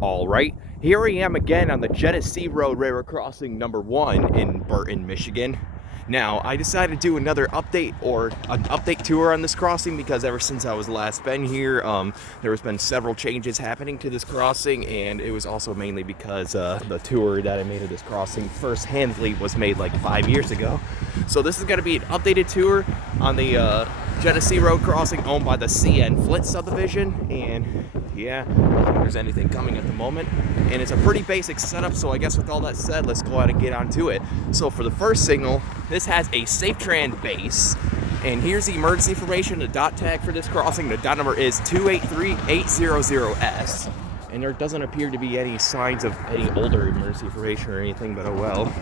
All right, here I am again on the Genesee Road Railroad Crossing number 1 in Burton, Michigan. Now, I decided to do another update or an update tour on this crossing because ever since I was last been here, there has been several changes happening to this crossing, and it was also mainly because the tour that I made of this crossing first-handedly was made like 5 years ago. So this is going to be an updated tour on the Genesee Road crossing owned by the C.R. Flint subdivision, and yeah, I don't think there's anything coming at the moment, and it's a pretty basic setup. So I guess with all that said, let's go ahead and get onto it. So for the first signal, this has a SafeTran base, and here's the emergency information. The dot tag for this crossing, the dot number is 283800S, and there doesn't appear to be any signs of any older emergency information or anything, but oh well.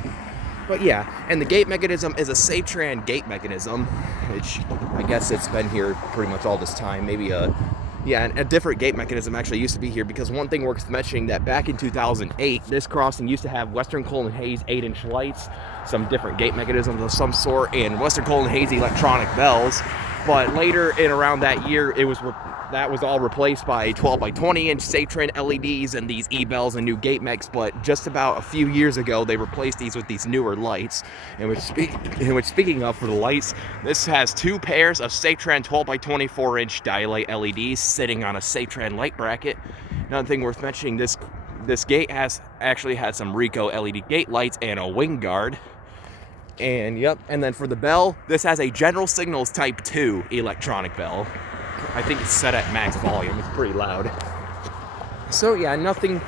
But yeah, and the gate mechanism is a SafeTran gate mechanism, which I guess it's been here pretty much all this time. Maybe yeah, and a different gate mechanism actually used to be here, because one thing worth mentioning that back in 2008, this crossing used to have Western Cole & Hayes 8-inch lights, some different gate mechanisms of some sort, and Western Cole & Hayes electronic bells. But later in around that year, that was all replaced by 12 by 20 inch SafeTran LEDs and these e-bells and new gate mechs. But just about a few years ago, they replaced these with these newer lights. In which speaking of, for the lights, this has two pairs of SafeTran 12 by 24 inch dialight LEDs sitting on a SafeTran light bracket. Another thing worth mentioning, this gate actually has some Ricoh LED gate lights and a wing guard. And yep, and then for the bell, this has a General Signals Type 2 electronic bell. I think it's set at max volume. It's pretty loud. So yeah, nothing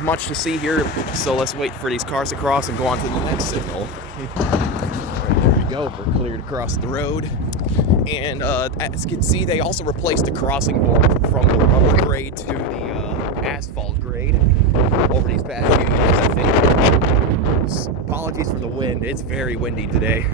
much to see here. So let's wait for these cars to cross and go on to the next signal. Right, there we go. We're cleared across the road. And as you can see, they also replaced the crossing board from the rubber grade to the asphalt grade over these past few years, I think. Apologies for the wind. It's very windy today.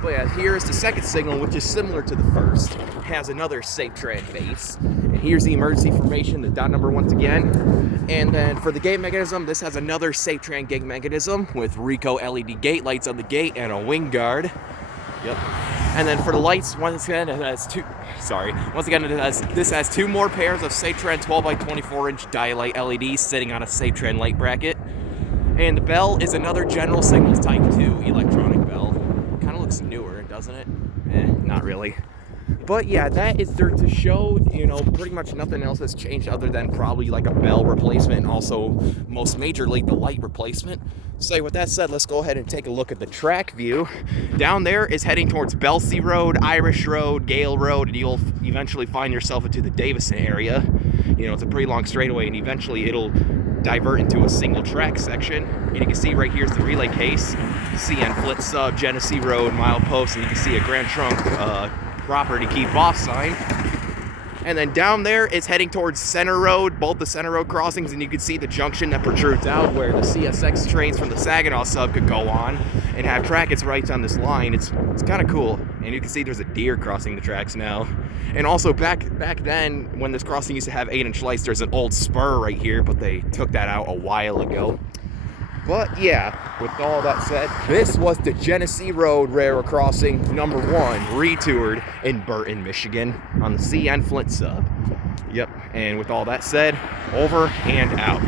But yeah, here is the second signal, which is similar to the first. It has another SafeTran base. And here's the emergency information, the dot number once again. And then for the gate mechanism, this has another SafeTran gate mechanism with Ricoh LED gate lights on the gate and a wing guard. Yep. And then for the lights, once again, this has two more pairs of SafeTran 12 by 24 inch dialight LEDs sitting on a SafeTran light bracket. And the bell is another General Signals Type 2 electronic bell. Kind of looks newer, doesn't it? Not really. But yeah, that is there to show, pretty much nothing else has changed other than probably like a bell replacement, and also most majorly the light replacement. So with that said, let's go ahead and take a look at the track view. Down there is heading towards Belsey Road, Irish Road, Gale Road, and you'll eventually find yourself into the Davison area. It's a pretty long straightaway, and eventually it'll divert into a single track section. And you can see right here is the relay case, C.R. Flint sub, Genesee Road, milepost, and you can see a Grand Trunk property keep off sign. And then down there is heading towards Center Road, both the Center Road crossings, and you can see the junction that protrudes out where the CSX trains from the Saginaw sub could go on and have trackage rights on this line. It's kind of cool. And you can see there's a deer crossing the tracks now. And also back then, when this crossing used to have 8-inch lights, there's an old spur right here, but they took that out a while ago. But yeah, with all that said, this was the Genesee Road Railroad Crossing number 1 retoured in Burton, Michigan on the C.R. Flint sub. Yep, and with all that said, over and out.